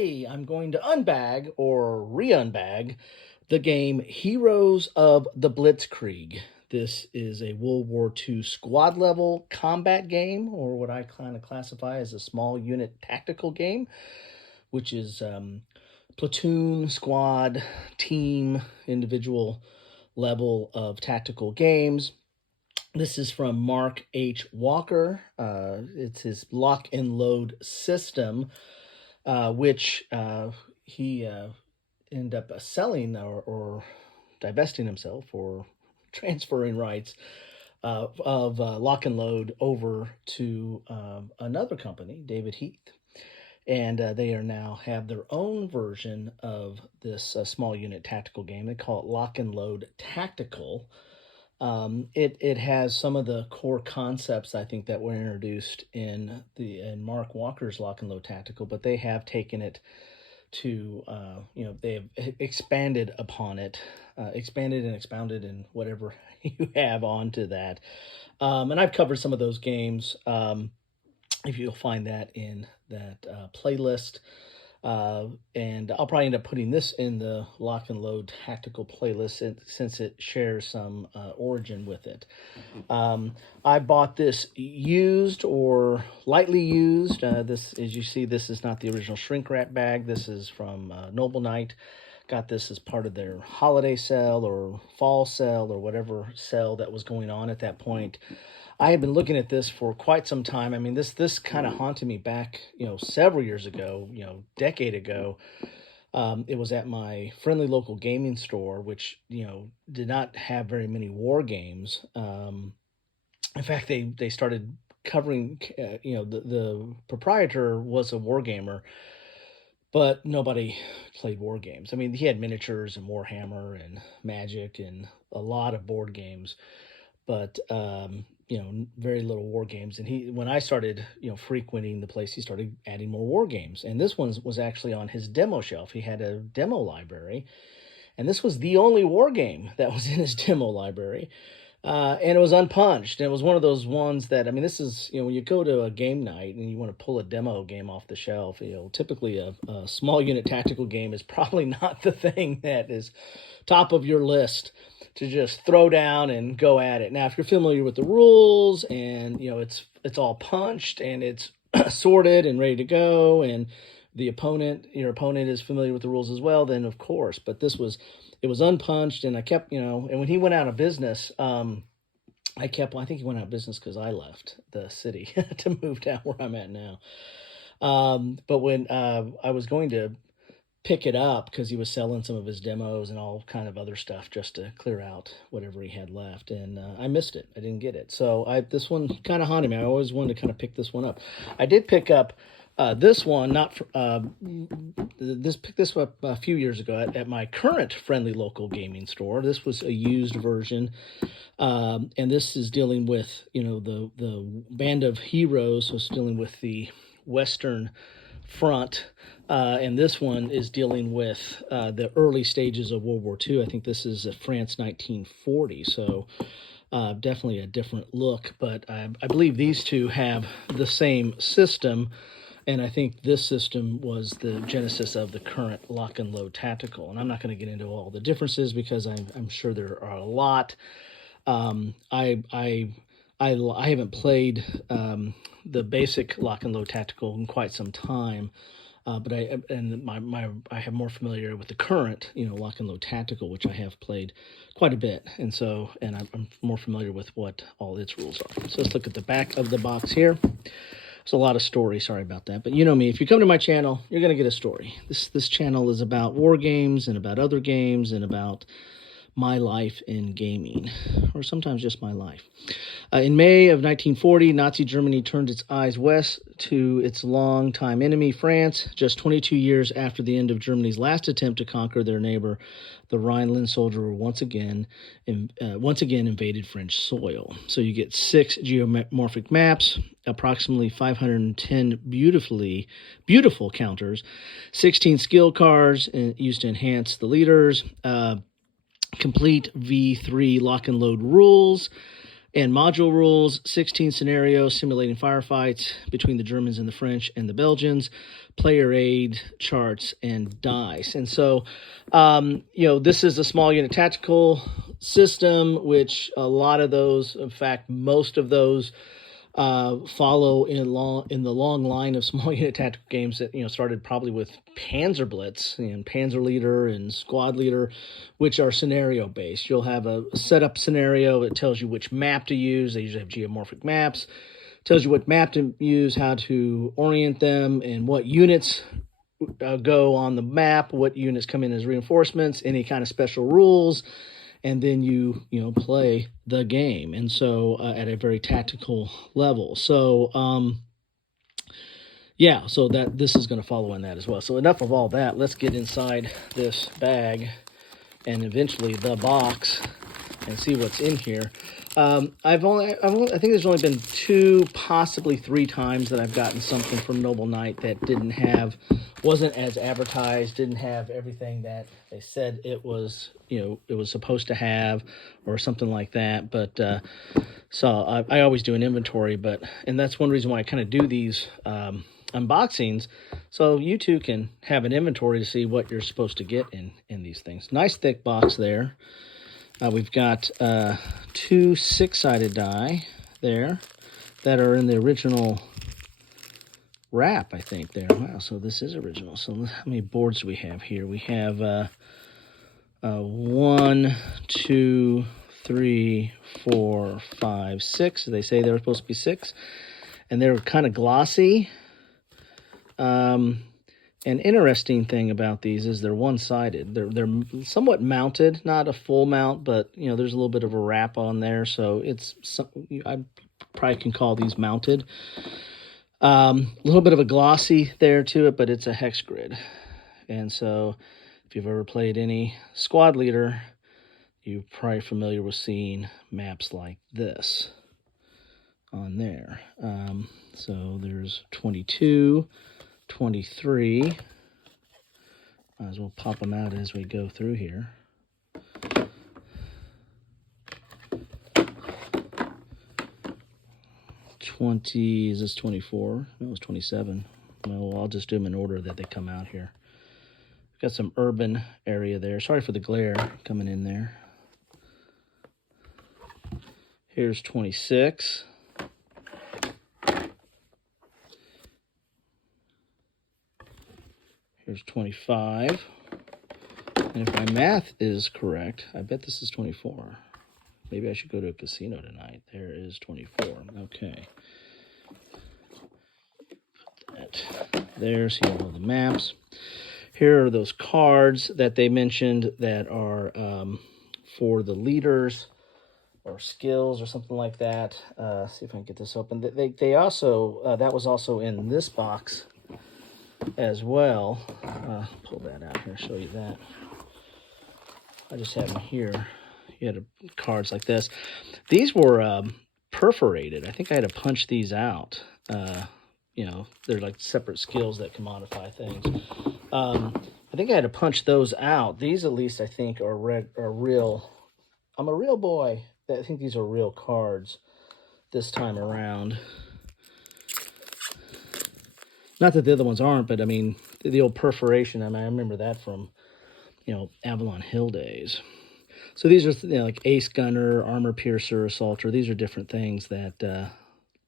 Today I'm going to unbag or re-unbag the game Heroes of the Blitzkrieg. This is a World War II squad level combat game, or what I kind of classify as a small unit tactical game, which is platoon, squad, team, individual level of tactical games. This is from Mark H. Walker. It's his lock and load system, which he ended up selling or divesting himself or transferring rights of lock and load over to another company, David Heath. And they are now have their own version of this small unit tactical game. They call it Lock and Load Tactical. It has some of the core concepts I think that were introduced in Mark Walker's Lock and Load Tactical, but they have taken it to they have expanded upon it, expanded and expounded and whatever you have onto that. And I've covered some of those games. If you'll find that in that playlist. And I'll probably end up putting this in the Lock and Load Tactical playlist since it shares some origin with it. I bought this used or lightly used. This, as you see, this is not the original shrink wrap bag. This is from Noble Knight. Got this as part of their holiday sale or fall sale or whatever sale that was going on at that point. I had been looking at this for quite some time. I mean, this kind of haunted me back, several years ago, decade ago. It was at my friendly local gaming store, which, did not have very many war games. In fact, they started covering, the proprietor was a war gamer, but nobody played war games. I mean, he had miniatures and Warhammer and Magic and a lot of board games, but very little war games. And when I started, frequenting the place, he started adding more war games. And this one was actually on his demo shelf. He had a demo library, and this was the only war game that was in his demo library. And it was unpunched. And it was one of those ones that, I mean, this is, when you go to a game night and you want to pull a demo game off the shelf, typically a small unit tactical game is probably not the thing that is top of your list to just throw down and go at it. Now, if you're familiar with the rules and, it's all punched and it's sorted and ready to go, and your opponent is familiar with the rules as well, then of course. But it was unpunched, and I kept, and when he went out of business, I think he went out of business because I left the city to move down where I'm at now. But when I was going to pick it up because he was selling some of his demos and all kind of other stuff just to clear out whatever he had left, and I missed it. I didn't get it. So this one kind of haunted me. I always wanted to kind of pick this one up. I did pick up this one, picked this up a few years ago at my current friendly local gaming store. This was a used version, and this is dealing with, the band of heroes, so it's dealing with the Western Front, and this one is dealing with the early stages of World War II. I think this is France 1940, so definitely a different look, but I believe these two have the same system. And I think this system was the genesis of the current Lock and Load Tactical. And I'm not going to get into all the differences because I'm sure there are a lot. I haven't played the basic Lock and Load Tactical in quite some time, but I have more familiar with the current Lock and Load Tactical, which I have played quite a bit, and I'm more familiar with what all its rules are. So let's look at the back of the box here. There's a lot of story. Sorry about that. But you know me. If you come to my channel, you're going to get a story. This channel is about war games and about other games and about my life in gaming, or sometimes just my life. In May of 1940, Nazi Germany turned its eyes west to its longtime enemy, France. Just 22 years after the end of Germany's last attempt to conquer their neighbor, the Rhineland soldier once again invaded French soil. So you get 6 geomorphic maps, approximately 510 beautiful counters, 16 skill cards used to enhance the leaders, complete V3 lock and load rules, And module rules, 16 scenarios simulating firefights between the Germans and the French and the Belgians, player aid, charts, and dice. And so, this is a small unit tactical system, which a lot of those, in fact, most of those follow in the long line of small unit tactical games that started probably with Panzer Blitz and Panzer Leader and Squad Leader, which are scenario based. You'll have a setup scenario that tells you which map to use. They usually have geomorphic maps. Tells you what map to use, how to orient them, and what units go on the map, what units come in as reinforcements, any kind of special rules, and then you play the game. And so at a very tactical level. So so that this is going to follow in that as well. So enough of all that. Let's get inside this bag and eventually the box and see what's in here. I think there's only been 2, possibly 3 times that I've gotten something from Noble Knight that wasn't as advertised, didn't have everything that they said it was supposed to have, or something like that. But so I always do an inventory, and that's one reason why I kind of do these unboxings, so you too can have an inventory to see what you're supposed to get in these things. Nice thick box there. We've got 2 6-sided die there that are in the original wrap, I think, there. Wow, so this is original. So how many boards do we have here? We have 1, 2, 3, 4, 5, 6. They say they were supposed to be 6. And they're kind of glossy. An interesting thing about these is they're one-sided. They're somewhat mounted, not a full mount, but there's a little bit of a wrap on there, so I probably can call these mounted. A little bit of a glossy there to it, but it's a hex grid. And so if you've ever played any Squad Leader, you're probably familiar with seeing maps like this on there. So there's 22, 23. Might as well pop them out as we go through here. Is this 24? No, it's 27. Well, I'll just do them in order that they come out here. Got some urban area there. Sorry for the glare coming in there. Here's 26. Here's 25. And if my math is correct, I bet this is 24. Maybe I should go to a casino tonight. There is 24. Okay. Put that there, so you have all the maps. Here are those cards that they mentioned that are for the leaders or skills or something like that. See if I can get this open. They also, that was also in this box as well. Pull that out here, show you that. I just have them here. You had cards like this. These were perforated. I think I had to punch these out. They're like separate skills that can modify things. I think I had to punch those out. These, at least, I think are real. I'm a real boy. I think these are real cards this time around. Not that the other ones aren't, but I mean, the old perforation, I remember that from, Avalon Hill days. So these are like Ace Gunner, Armor Piercer, Assaulter. These are different things that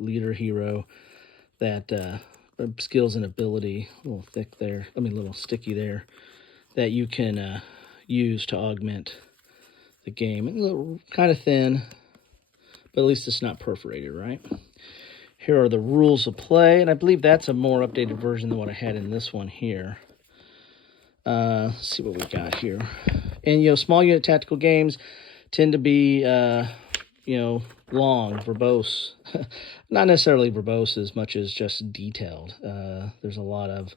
leader, hero, that skills and ability, a little thick there, a little sticky there, that you can use to augment the game. And a little kind of thin, but at least it's not perforated, right? Here are the rules of play, and I believe that's a more updated version than what I had in this one here. Let's see what we got here. And, small unit tactical games tend to be, long, verbose. Not necessarily verbose as much as just detailed. There's a lot of,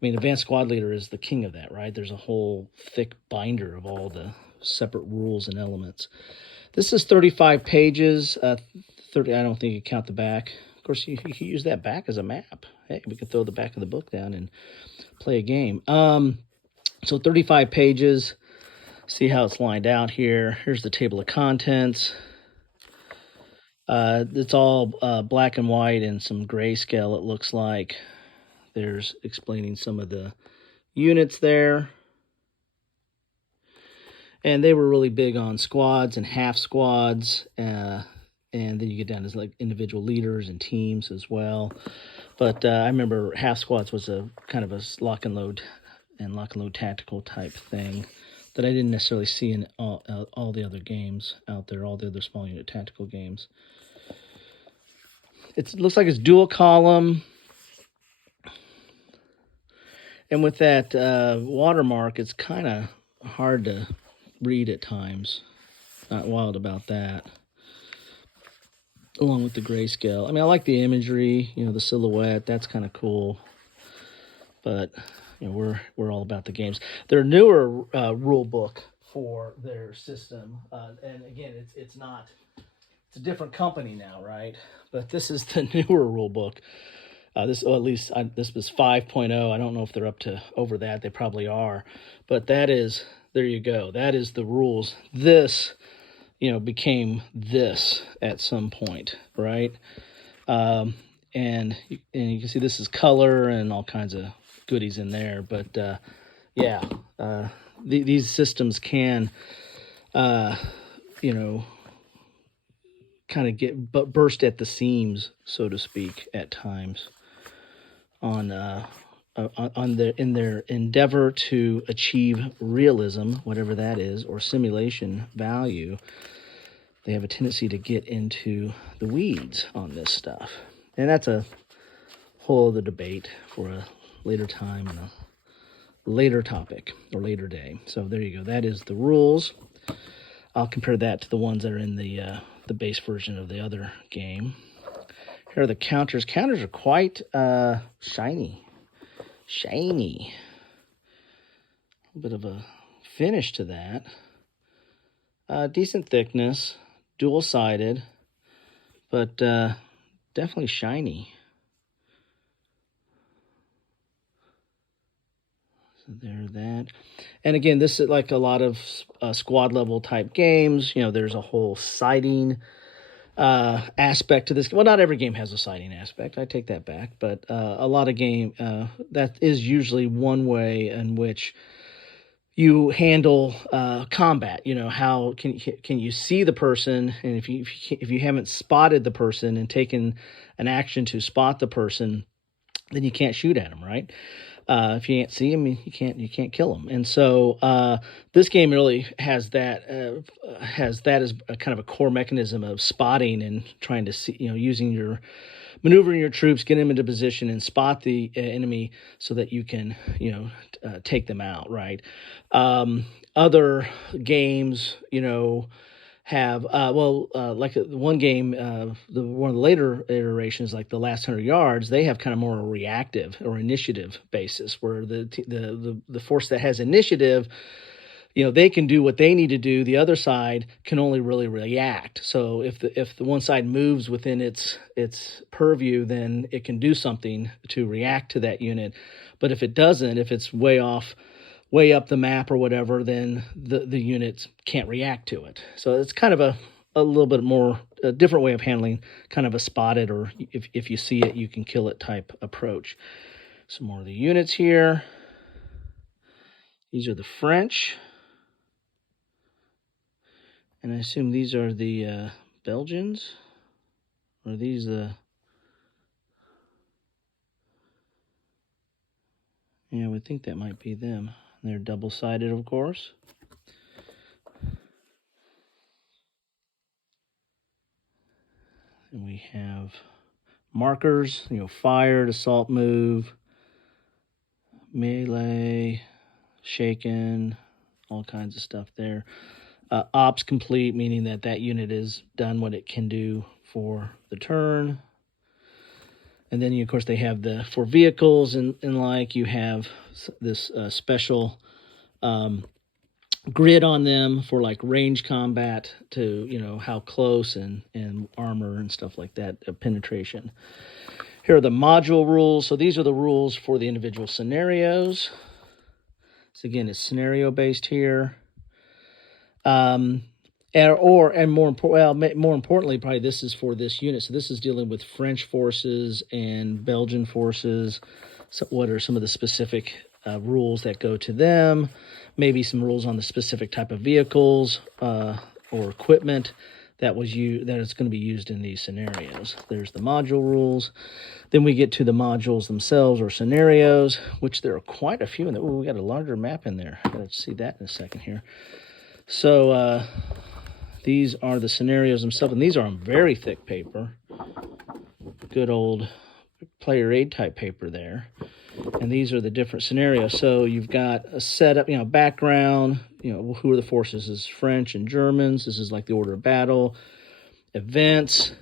Advanced Squad Leader is the king of that, right? There's a whole thick binder of all the separate rules and elements. This is 35 pages. 30. I don't think you count the back. Of course, you can use that back as a map. Hey, we could throw the back of the book down and play a game. So 35 pages. See how it's lined out here. Here's the table of contents. It's all black and white and some grayscale, it looks like. There's explaining some of the units there. And they were really big on squads and half squads. And then you get down to like individual leaders and teams as well. But I remember half squads was a kind of a lock and load tactical type thing that I didn't necessarily see in all the other games out there, all the other small unit tactical games. It looks like it's dual column. And with that watermark, it's kind of hard to read at times. Not wild about that. Along with the grayscale. I mean, I like the imagery, the silhouette. That's kind of cool. But we're all about the games. Their newer rule book for their system, and again, it's a different company now, right? But this is the newer rule book. This was 5.0. I don't know if they're up to over that. They probably are. But there you go. That is the rules. This, became this at some point, right? And you can see this is color and all kinds of goodies in there. But these systems can, kind of get burst at the seams, so to speak, at times. In their endeavor to achieve realism, whatever that is, or simulation value, they have a tendency to get into the weeds on this stuff. And that's a whole other debate for a later time and a later topic or later day. So there you go. That is the rules. I'll compare that to the ones that are in the base version of the other game. Here are the counters. Counters are quite shiny. A bit of a finish to that. Decent thickness, dual-sided, but definitely shiny. So there's that. And again, this is like a lot of squad level type games. There's a whole sighting aspect to this. Well, not every game has a sighting aspect. I take that back. But a lot of game, that is usually one way in which you handle combat. How can you see the person, and if you haven't spotted the person and taken an action to spot the person, then you can't shoot at them, right? If you can't see them, you can't kill them. And so this game really has that as a kind of a core mechanism of spotting and trying to see, maneuvering your troops, get them into position, and spot the enemy so that you can, take them out, right? Other games, have like one game, one of the later iterations, like the last 100 yards, they have kind of more a reactive or initiative basis, where the force that has initiative, they can do what they need to do. The other side can only really react. So if the one side moves within its purview, then it can do something to react to that unit. But if it doesn't, if it's way up the map or whatever, then the units can't react to it. So it's kind of a little bit more a different way of handling kind of a spotted, or if you see it, you can kill it type approach. Some more of the units here. These are the French. And I assume these are the Belgians. Or are these the... Yeah, I would think that might be them. They're double-sided, of course. And we have markers, fired, assault move, melee, shaken, all kinds of stuff there. Ops complete, meaning that unit is done what it can do for the turn. And then, of course, they have for vehicles and like, you have this special grid on them for like range combat to, how close and armor and stuff like that, penetration. Here are the module rules. So these are the rules for the individual scenarios. So again, it's scenario based here. And more important, more importantly, probably this is for this unit. So this is dealing with French forces and Belgian forces. So what are some of the specific rules that go to them? Maybe some rules on the specific type of vehicles or equipment that is going to be used in these scenarios. There's the module rules. Then we get to the modules themselves or scenarios, which there are quite a few in there. Ooh, we got a larger map in there. Let's see that in a second here. So these are the scenarios themselves, and these are on very thick paper. Good old player aid type paper there. And these are the different scenarios. So you've got a setup, background, who are the forces? Is French and Germans. This is like the order of battle, events,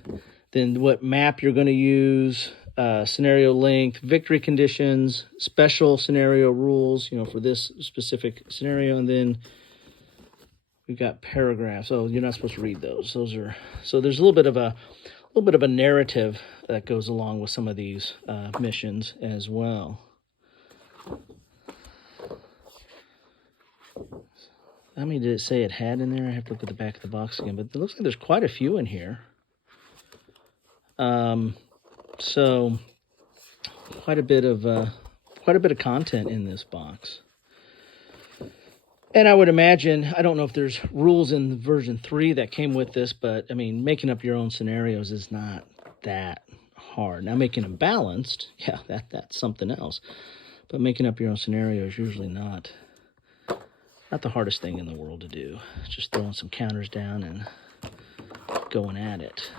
then what map you're going to use, scenario length, victory conditions, special scenario rules, for this specific scenario, and then we've got paragraphs. So you're not supposed to read those. So there's a little bit of a narrative that goes along with some of these missions as well. How many did it say it had in there? I have to look at the back of the box again, but it looks like there's quite a few in here. So quite a bit of content in this box. And I would imagine, I don't know if there's rules in version 3 that came with this, but I mean, making up your own scenarios is not that hard. Now, making them balanced, yeah, that's something else. But making up your own scenario is usually not the hardest thing in the world to do. It's just throwing some counters down and going at it.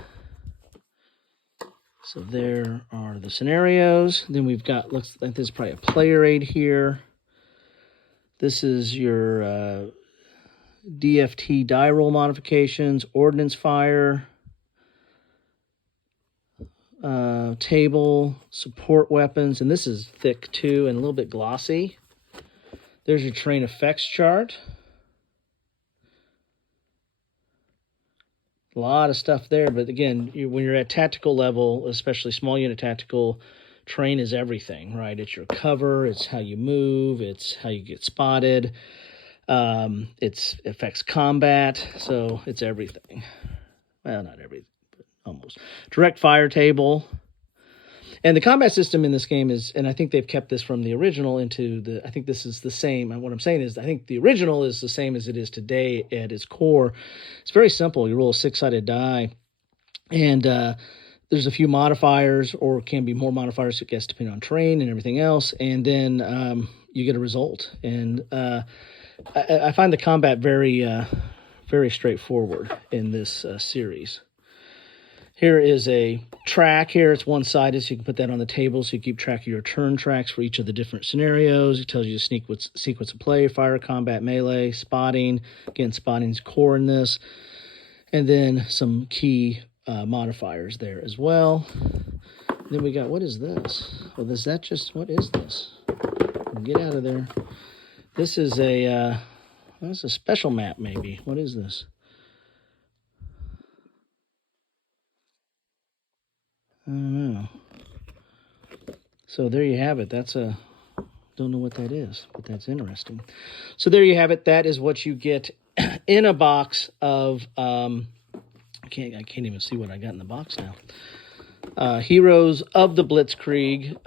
So there are the scenarios. Then we've got, looks like there's probably a player aid here. This is your DFT die roll modifications, ordnance fire, table, support weapons, and this is thick too and a little bit glossy. There's your terrain effects chart. A lot of stuff there, but again, when you're at tactical level, especially small unit tactical, terrain is everything, right? It's your cover, it's how you move, it's how you get spotted, it affects combat, so it's everything. Well, not everything, but almost. Direct fire table. And the combat system in this game is, and I think they've kept this from the original I think this is the same. And what I'm saying is, I think the original is the same as it is today at its core. It's very simple. You roll a 6-sided die, and there's a few modifiers, or can be more modifiers, I guess, depending on terrain and everything else. And then you get a result. And I find the combat very, very straightforward in this series. Here is a track here. It's one-sided, so you can put that on the table so you keep track of your turn tracks for each of the different scenarios. It tells you the sequence of play, fire, combat, melee, spotting. Again, spotting's core in this. And then some key modifiers there as well. And then we got, what is this? Well, what is this? Get out of there. This is that's a special map maybe. What is this? I don't know. So there you have it. Don't know what that is, but that's interesting. So there you have it. That is what you get in a box of, I can't even see what I got in the box now. Heroes of the Blitzkrieg.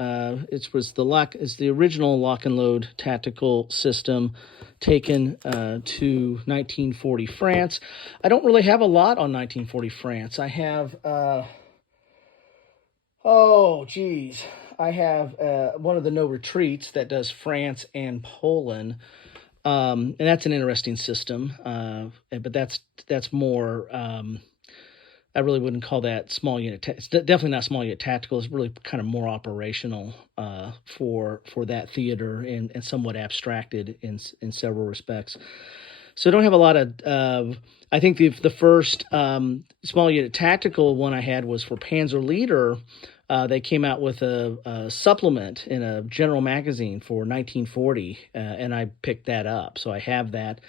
It's the original lock and load tactical system taken to 1940 France. I don't really have a lot on 1940 France. I have, I have one of the no retreats that does France and Poland. And that's an interesting system. But that's more, I really wouldn't call that small unit. It's definitely not small unit tactical. It's really kind of more operational for that theater and somewhat abstracted in several respects. So I don't have a lot of. I think the first small unit tactical one I had was for Panzer Leader. They came out with a supplement in a general magazine for 1940, and I picked that up. So I have that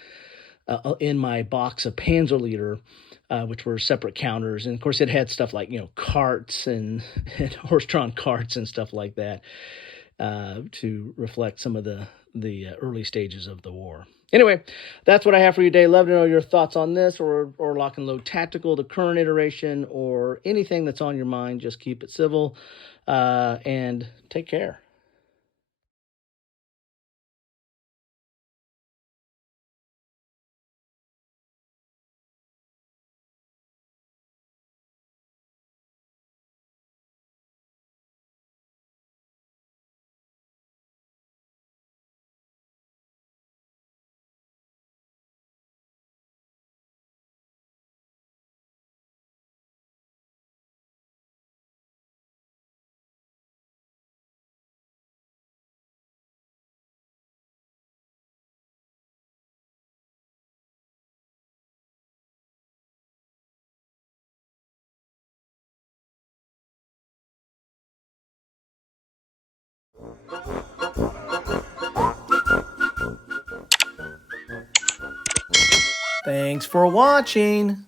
in my box of Panzer Leader, which were separate counters. And, of course, it had stuff like, carts and horse-drawn carts and stuff like that to reflect some of the early stages of the war. Anyway, that's what I have for you today. Love to know your thoughts on this or Lock and Load Tactical, the current iteration, or anything that's on your mind. Just keep it civil and take care. Thanks for watching.